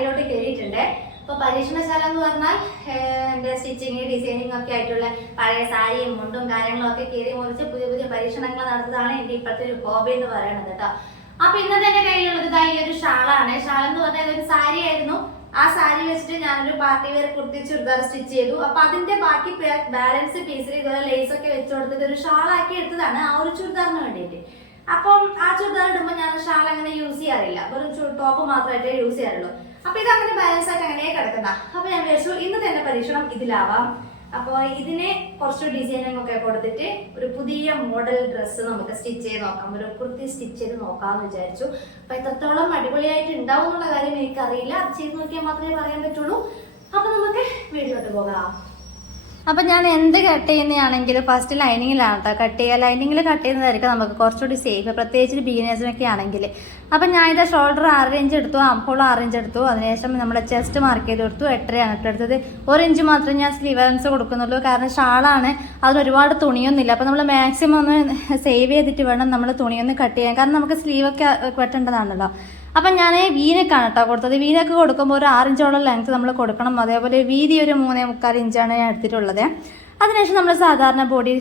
ശാലയിലോട്ട് കയറിയിട്ടുണ്ട്. അപ്പോൾ പരീക്ഷണശാല എന്ന് പറഞ്ഞാൽ എൻ്റെ സ്റ്റിച്ചിങ് ഡിസൈനിങ് ഒക്കെ ആയിട്ടുള്ള പഴയ സാരിയും മുണ്ടും കാര്യങ്ങളൊക്കെ കയറി മുറിച്ച് പുതിയ പുതിയ പരീക്ഷണങ്ങൾ നടത്തുന്നതാണ് എൻ്റെ ഇപ്പോഴത്തെ ഒരു ഹോബി എന്ന് പറയുന്നത് കേട്ടോ. അപ്പൊ ഇന്നത്തെ എൻ്റെ കയ്യിലുള്ളത് ഈ ഒരു ഷാളാണ്. ഷാൾ എന്ന് പറഞ്ഞാൽ ഒരു സാരി ആയിരുന്നു. ആ സാരി വെച്ചിട്ട് ഞാനൊരു party wear kurti churidar stitch ചെയ്തു. അപ്പൊ അതിന്റെ ബാക്കി ബാലൻസ് പീസിൽ ഇതുപോലെ ലേസ് ഒക്കെ വെച്ച് കൊടുത്തിട്ട് ഒരു ഷാളാക്കി എടുത്തതാണ് ആ ഒരു ചുരിദാറിന് വേണ്ടിയിട്ട്. അപ്പം ആ ചുരിദാർ ഇടുമ്പോൾ ഞാൻ ഷാൾ അങ്ങനെ യൂസ് ചെയ്യാറില്ല, വെറും ടോപ്പ് മാത്രമായിട്ടേ യൂസ് ചെയ്യാറുള്ളൂ. അപ്പൊ ഇതങ്ങനെ ബാലൻസ് ആയിട്ട് അങ്ങനെ കിടക്കുന്ന. അപ്പൊ ഞാൻ വിചാരിച്ചു ഇന്നത്തെ എന്റെ പരീക്ഷണം ഇതിലാവാം. അപ്പോൾ ഇതിനെ കുറച്ച് ഡിസൈനിങ് ഒക്കെ കൊടുത്തിട്ട് ഒരു പുതിയ മോഡൽ ഡ്രസ്സ് നമുക്ക് സ്റ്റിച്ച് ചെയ്ത് നോക്കാം, ഒരു കുർത്തി സ്റ്റിച്ച് ചെയ്ത് നോക്കാമെന്ന് വിചാരിച്ചു. അപ്പൊ എത്രത്തോളം അടിപൊളിയായിട്ട് ഉണ്ടാവും എന്നുള്ള കാര്യം എനിക്കറിയില്ല, അത് ചെയ്ത് നോക്കിയാൽ മാത്രമേ പറയാൻ പറ്റുള്ളൂ. അപ്പൊ നമുക്ക് വീഡിയോട്ട് പോകാം. അപ്പം ഞാൻ എന്ത് കട്ട് ചെയ്യുന്നതാണെങ്കിൽ ഫസ്റ്റ് ലൈനിങ്ങിലാണ് കേട്ടോ കട്ട് ചെയ്യുക. ലൈനിങ്ങിൽ കട്ട് ചെയ്യുന്നതായിരിക്കും നമുക്ക് കുറച്ചുകൂടി സേഫ്, പ്രത്യേകിച്ച് ബിഗിനേഴ്സിനൊക്കെ ആണെങ്കിൽ. അപ്പം ഞാൻ ഇത് ഷോൾഡർ 6 ഇഞ്ച് എടുത്തു, ആംഹോൾ 6 ഇഞ്ച് എടുത്തു. അതിനുശേഷം നമ്മുടെ ചെസ്റ്റ് മാർക്ക് ചെയ്ത് കൊടുത്തു. 8.5 ആണ് എടുത്തത്. 1 ഇഞ്ച് മാത്രമേ ഞാൻ സ്ലീവൻസ് കൊടുക്കുന്നുള്ളൂ, കാരണം ഷാളാണ്, അതിന് ഒരുപാട് തുണിയൊന്നുമില്ല. അപ്പം നമ്മൾ മാക്സിമം ഒന്ന് സേവ് ചെയ്തിട്ട് വേണം നമ്മൾ തുണിയൊന്ന് കട്ട് ചെയ്യാൻ, കാരണം നമുക്ക് സ്ലീവൊക്കെ വെട്ടേണ്ടതാണല്ലോ. അപ്പം ഞാൻ വീനക്കാണ് കേട്ടോ കൊടുത്തത്. വീനക്ക് കൊടുക്കുമ്പോൾ ഒരു 6 ഇഞ്ചോളം ലെങ്ത് നമ്മൾ കൊടുക്കണം. അതേപോലെ വീതി ഒരു 3.25 ഇഞ്ചാണ് ഞാൻ എടുത്തിട്ടുള്ളത്. അതിനുശേഷം നമ്മൾ സാധാരണ ബോഡി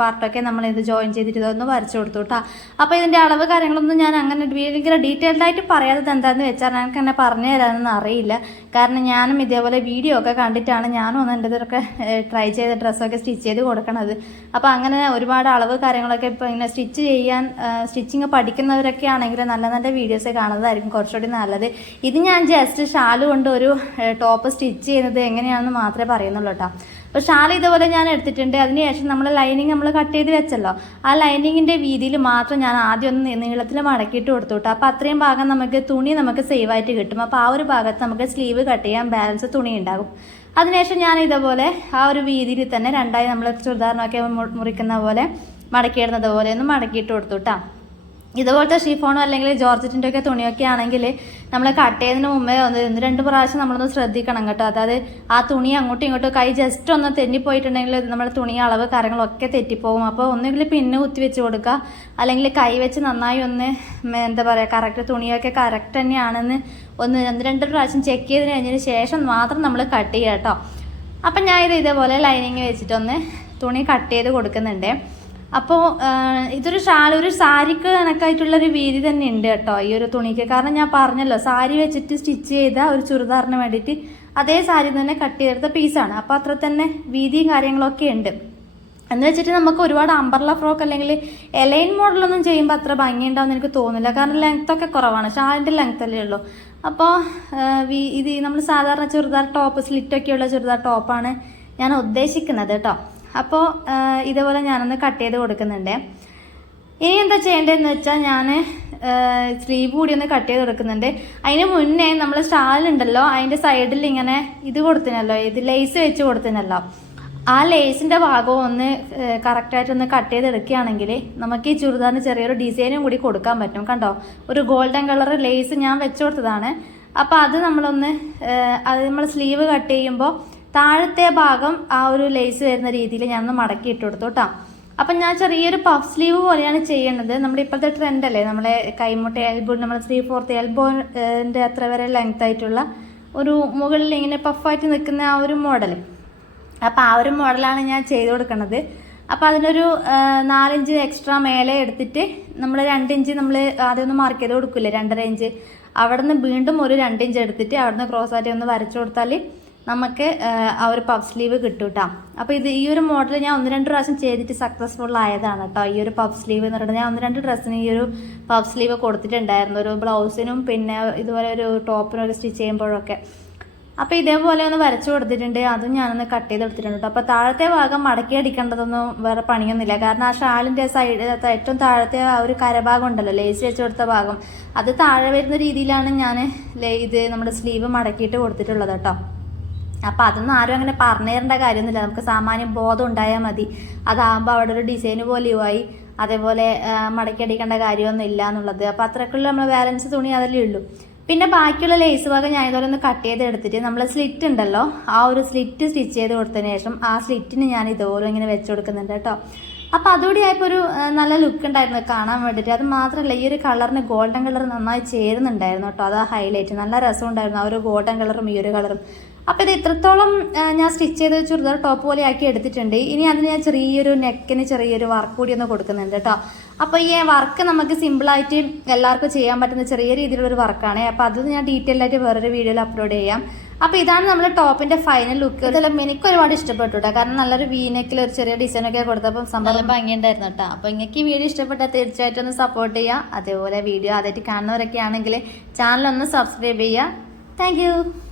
പാർട്ടൊക്കെ നമ്മൾ ഇത് ജോയിൻ ചെയ്തിട്ട് ഇതൊന്ന് വരച്ചു കൊടുത്തു കേട്ടോ. അപ്പോൾ ഇതിൻ്റെ അളവ് കാര്യങ്ങളൊന്നും ഞാൻ അങ്ങനെ ഭയങ്കര ഡീറ്റെയിൽഡ് ആയിട്ട് പറയാത്തത് എന്താണെന്ന് വെച്ചാൽ എനിക്ക് എന്നെ പറഞ്ഞു തരാനൊന്നും അറിയില്ല. കാരണം ഞാനും ഇതേപോലെ വീഡിയോ ഒക്കെ കണ്ടിട്ടാണ് ഞാനും ഒന്ന് എൻ്റെ ഇതൊക്കെ ട്രൈ ചെയ്ത ഡ്രസ്സൊക്കെ സ്റ്റിച്ച് ചെയ്ത് കൊടുക്കണത്. അപ്പോൾ അങ്ങനെ ഒരുപാട് അളവ് കാര്യങ്ങളൊക്കെ ഇപ്പോൾ ഇങ്ങനെ സ്റ്റിച്ചിങ് പഠിക്കുന്നവരൊക്കെ ആണെങ്കിൽ നല്ല നല്ല വീഡിയോസ് കാണുന്നതായിരിക്കും കുറച്ചുകൂടി നല്ലത്. ഇത് ഞാൻ ജസ്റ്റ് ഷാൾ കൊണ്ട് ഒരു ടോപ്പ് സ്റ്റിച്ച് ചെയ്യുന്നത് എങ്ങനെയാണെന്ന് മാത്രമേ പറയുന്നുള്ളൂ കേട്ടോ. അപ്പോൾ ഷാൾ ഇതുപോലെ ഞാൻ എടുത്തിട്ടുണ്ട്. അതിനുശേഷം നമ്മൾ ലൈനിങ് നമ്മൾ കട്ട് ചെയ്ത് വെച്ചല്ലോ, ആ ലൈനിങ്ങിൻ്റെ വീതിയിൽ മാത്രം ഞാൻ ആദ്യം ഒന്ന് നീളത്തിൽ മടക്കിയിട്ട് കൊടുത്തു കേട്ടോ. അപ്പോൾ അത്രയും ഭാഗം നമുക്ക് സേവ് ആയിട്ട് കിട്ടും. അപ്പോൾ ആ ഒരു ഭാഗത്ത് നമുക്ക് സ്ലീവ് കട്ട് ചെയ്യാൻ ബാലൻസ് തുണി ഉണ്ടാകും. അതിനുശേഷം ഞാൻ ഇതുപോലെ ആ ഒരു വീതിയിൽ തന്നെ രണ്ടായി നമ്മൾ ചുരിദാറിനൊക്കെ മുറിക്കുന്ന പോലെ മടക്കിയിടുന്നത് പോലെ ഒന്ന് മടക്കിയിട്ട് കൊടുത്തു കേട്ടോ. ഇതുപോലത്തെ ഷിഫോണോ അല്ലെങ്കിൽ ജോർജറ്റിൻ്റെ ഒക്കെ തുണിയൊക്കെ ആണെങ്കിൽ നമ്മൾ കട്ട് ചെയ്യുന്നതിന് മുമ്പേ 1-2 പ്രാവശ്യം നമ്മളൊന്ന് ശ്രദ്ധിക്കണം കേട്ടോ. അതായത് ആ തുണി അങ്ങോട്ടും ഇങ്ങോട്ടും കൈ ജസ്റ്റ് ഒന്ന് തെന്നിപ്പോയിട്ടുണ്ടെങ്കിൽ നമ്മുടെ തുണി അളവ് കാര്യങ്ങളൊക്കെ തെറ്റിപ്പോകും. അപ്പോൾ ഒന്നുകിൽ പിന്നെ കുത്തി വെച്ച് കൊടുക്കുക, അല്ലെങ്കിൽ കൈ വെച്ച് നന്നായി ഒന്ന് എന്താ പറയുക കറക്റ്റ് തുണിയൊക്കെ കറക്റ്റ് തന്നെയാണെന്ന് 1-2 പ്രാവശ്യം ചെക്ക് ചെയ്തതിന് കഴിഞ്ഞതിന് ശേഷം മാത്രം നമ്മൾ കട്ട് ചെയ്യുക കേട്ടോ. അപ്പം ഞാൻ ഇതേപോലെ ലൈനിങ് വെച്ചിട്ടൊന്ന് തുണി കട്ട് ചെയ്ത് കൊടുക്കുന്നുണ്ട്. അപ്പോൾ ഇതൊരു ഒരു സാരിക്ക് കണക്കായിട്ടുള്ളൊരു വീതി തന്നെ ഉണ്ട് കേട്ടോ ഈ ഒരു തുണിക്ക്. കാരണം ഞാൻ പറഞ്ഞല്ലോ സാരി വെച്ചിട്ട് സ്റ്റിച്ച് ചെയ്ത ഒരു ചുരിദാറിന് വേണ്ടിയിട്ട് അതേ സാരി തന്നെ കട്ട് ചെയ്തെടുത്ത പീസാണ്. അപ്പോൾ അത്ര തന്നെ വീതിയും കാര്യങ്ങളൊക്കെ ഉണ്ട്. എന്ന് വെച്ചിട്ട് നമുക്ക് ഒരുപാട് അംബർല ഫ്രോക്ക് അല്ലെങ്കിൽ എലൈൻ മോഡലൊന്നും ചെയ്യുമ്പോൾ അത്ര ഭംഗിയുണ്ടാവുമെന്ന് എനിക്ക് തോന്നുന്നില്ല, കാരണം ലെങ്ത്തൊക്കെ കുറവാണ്, ഷാളിൻ്റെ ലെങ്ത് അല്ലേ ഉള്ളൂ. അപ്പോൾ ഇത് നമ്മൾ സാധാരണ ചുരിദാർ ടോപ്പ് സ്ലിറ്റൊക്കെയുള്ള ചുരിദാർ ടോപ്പാണ് ഞാൻ ഉദ്ദേശിക്കുന്നത് കേട്ടോ. അപ്പോൾ ഇതേപോലെ ഞാനൊന്ന് കട്ട് ചെയ്ത് കൊടുക്കുന്നുണ്ട്. ഇനി എന്താ ചെയ്യേണ്ടതെന്ന് വെച്ചാൽ ഞാൻ സ്ലീവ് കൂടി ഒന്ന് കട്ട് ചെയ്ത് കൊടുക്കുന്നുണ്ട്. അതിന് മുന്നേ നമ്മൾ ഷാളുണ്ടല്ലോ അതിൻ്റെ സൈഡിൽ ഇങ്ങനെ ഇത് കൊടുത്തിനല്ലോ, ഇത് ലേസ് വെച്ച് കൊടുത്തിനല്ലോ, ആ ലേസിൻ്റെ ഭാഗവും ഒന്ന് കറക്റ്റായിട്ടൊന്ന് കട്ട് ചെയ്തെടുക്കുകയാണെങ്കിൽ നമുക്ക് ഈ ചുരിദാറിന് ചെറിയൊരു ഡിസൈനും കൂടി കൊടുക്കാൻ പറ്റും. കണ്ടോ, ഒരു ഗോൾഡൻ കളർ ലേസ് ഞാൻ വെച്ച് കൊടുത്തതാണ്. അപ്പോൾ അത് നമ്മൾ സ്ലീവ് കട്ട് ചെയ്യുമ്പോൾ താഴത്തെ ഭാഗം ആ ഒരു ലേസ് വരുന്ന രീതിയിൽ ഞാനൊന്ന് മടക്കി ഇട്ട് കൊടുത്തു കേട്ടോ. അപ്പം ഞാൻ ചെറിയൊരു പഫ് സ്ലീവ് പോലെയാണ് ചെയ്യേണ്ടത്. നമ്മുടെ ഇപ്പോഴത്തെ ട്രെൻഡ് അല്ലേ, നമ്മളെ കൈമുട്ട എൽബോ, നമ്മുടെ 3/4 എൽബോൻ്റെ അത്ര വരെ ലെങ്ത് ആയിട്ടുള്ള ഒരു മുകളിൽ ഇങ്ങനെ പഫായിട്ട് നിൽക്കുന്ന ആ ഒരു മോഡൽ. അപ്പോൾ ആ ഒരു മോഡലാണ് ഞാൻ ചെയ്ത് കൊടുക്കുന്നത്. അപ്പോൾ അതിനൊരു 4 ഇഞ്ച് എക്സ്ട്രാ മേലെ എടുത്തിട്ട് നമ്മൾ 2 ഇഞ്ച് നമ്മൾ ആദ്യം ഒന്ന് മാർക്ക് ചെയ്ത് കൊടുക്കില്ലേ, 2.5 ഇഞ്ച്, അവിടെ നിന്ന് വീണ്ടും ഒരു 2 ഇഞ്ച് എടുത്തിട്ട് അവിടെ നിന്ന് ക്രോസ് ആയിട്ട് ഒന്ന് വരച്ചു കൊടുത്താൽ നമുക്ക് ആ ഒരു പഫ് സ്ലീവ് കിട്ടും കേട്ടോ. അപ്പോൾ ഈ ഒരു മോഡൽ ഞാൻ 1-2 പ്രാവശ്യം ചെയ്തിട്ട് സക്സസ്ഫുൾ ആയതാണ് കേട്ടോ. ഈ ഒരു പഫ് സ്ലീവ് എന്ന് പറയുന്നത് ഞാൻ 1-2 ഡ്രസ്സിന് ഈ ഒരു പഫ് സ്ലീവ് കൊടുത്തിട്ടുണ്ടായിരുന്നു, ഒരു ബ്ലൗസിനും പിന്നെ ഇതുപോലെ ഒരു ടോപ്പിനും ഒക്കെ സ്റ്റിച്ച് ചെയ്യുമ്പോഴൊക്കെ. അപ്പോൾ ഇതേപോലെ ഒന്ന് വരച്ചു കൊടുത്തിട്ടുണ്ട്, അതും ഞാനൊന്ന് കട്ട് ചെയ്ത് എടുത്തിട്ടുണ്ട് കേട്ടോ. അപ്പോൾ താഴത്തെ ഭാഗം മടക്കി അടിക്കേണ്ടതൊന്നും വേറെ പണിയൊന്നുമില്ല, കാരണം ആ ഷാളിൻ്റെ സൈഡ് ഏറ്റവും താഴത്തെ ആ ഒരു കരഭാഗം ഉണ്ടല്ലോ, ലേസ് വെച്ച് കൊടുത്ത ഭാഗം, അത് താഴെ വരുന്ന രീതിയിലാണ് ഞാൻ ഇത് നമ്മുടെ സ്ലീവ് മടക്കിയിട്ട് കൊടുത്തിട്ടുള്ളത് കേട്ടോ. അപ്പോൾ അതൊന്നും ആരും അങ്ങനെ പറഞ്ഞു തരേണ്ട കാര്യമൊന്നുമില്ല, നമുക്ക് സാമാന്യം ബോധം ഉണ്ടായാൽ മതി. അതാകുമ്പോൾ അവിടെ ഒരു ഡിസൈന് പോലെയുമായി, അതേപോലെ മടക്കി അടിക്കേണ്ട കാര്യമൊന്നും ഇല്ല എന്നുള്ളത്. അപ്പോൾ അത്രക്കുള്ള നമ്മൾ ബാലൻസ് തുണി അതല്ലേ ഉള്ളൂ. പിന്നെ ബാക്കിയുള്ള ലേസ് ഭാഗം ഞാൻ ഇതുപോലെ ഒന്ന് കട്ട് ചെയ്ത് എടുത്തിട്ട് നമ്മൾ സ്ലിറ്റ് ഉണ്ടല്ലോ, ആ ഒരു സ്ലിറ്റ് സ്റ്റിച്ച് ചെയ്ത് കൊടുത്തതിന് ശേഷം ആ സ്ലിറ്റിന് ഞാൻ ഇതുപോലെ ഇങ്ങനെ വെച്ച് കൊടുക്കുന്നുണ്ട് കേട്ടോ. അപ്പോൾ അതുകൂടി ആയപ്പോൾ ഒരു നല്ല ലുക്ക് ഉണ്ടായിരുന്നു കാണാൻ വേണ്ടിയിട്ട്. അത് മാത്രമല്ല ഈ ഒരു കളറിന് ഗോൾഡൻ കളർ നന്നായി ചേരുന്നുണ്ടായിരുന്നു കേട്ടോ. അതാ ഹൈലൈറ്റ്. നല്ല രസമുണ്ടായിരുന്നു ആ ഒരു ഗോൾഡൻ കളറും ഈ ഒരു കളറും. അപ്പോൾ ഇത് ഇത്രത്തോളം ഞാൻ സ്റ്റിച്ച് ചെയ്ത് ചുരിദാർ ടോപ്പ് പോലെ ആക്കി എടുത്തിട്ടുണ്ട്. ഇനി അതിന് ഞാൻ ചെറിയൊരു നെക്കിന് ചെറിയൊരു വർക്ക് കൂടി ഒന്ന് കൊടുക്കുന്നുണ്ട് കേട്ടോ. അപ്പോൾ ഈ വർക്ക് നമുക്ക് സിമ്പിളായിട്ട് എല്ലാവർക്കും ചെയ്യാൻ പറ്റുന്ന ചെറിയ രീതിയിലുള്ളൊരു വർക്കാണ്. അപ്പോൾ അത് ഞാൻ ഡീറ്റെയിൽ ആയിട്ട് വേറൊരു വീഡിയോയിൽ അപ്ലോഡ് ചെയ്യാം. അപ്പോൾ ഇതാണ് നമ്മുടെ ടോപ്പിന്റെ ഫൈനൽ ലുക്ക്. ഇതെല്ലാം എനിക്ക് ഒരുപാട് ഇഷ്ടപ്പെട്ടു കേട്ടോ. കാരണം നല്ലൊരു വീനെക്കിൽ ഒരു ചെറിയ ഡിസൈനൊക്കെ കൊടുത്തപ്പോൾ സംഭവം ഭംഗിയുണ്ടായിരുന്നു കേട്ടോ. അപ്പോൾ നിങ്ങൾക്ക് ഈ വീഡിയോ ഇഷ്ടപ്പെട്ടാൽ തീർച്ചയായിട്ടും ഒന്ന് സപ്പോർട്ട് ചെയ്യുക. അതേപോലെ വീഡിയോ ആദ്യമായിട്ട് കാണുന്നവരൊക്കെ ആണെങ്കിൽ ചാനൽ ഒന്ന് സബ്സ്ക്രൈബ് ചെയ്യുക. താങ്ക്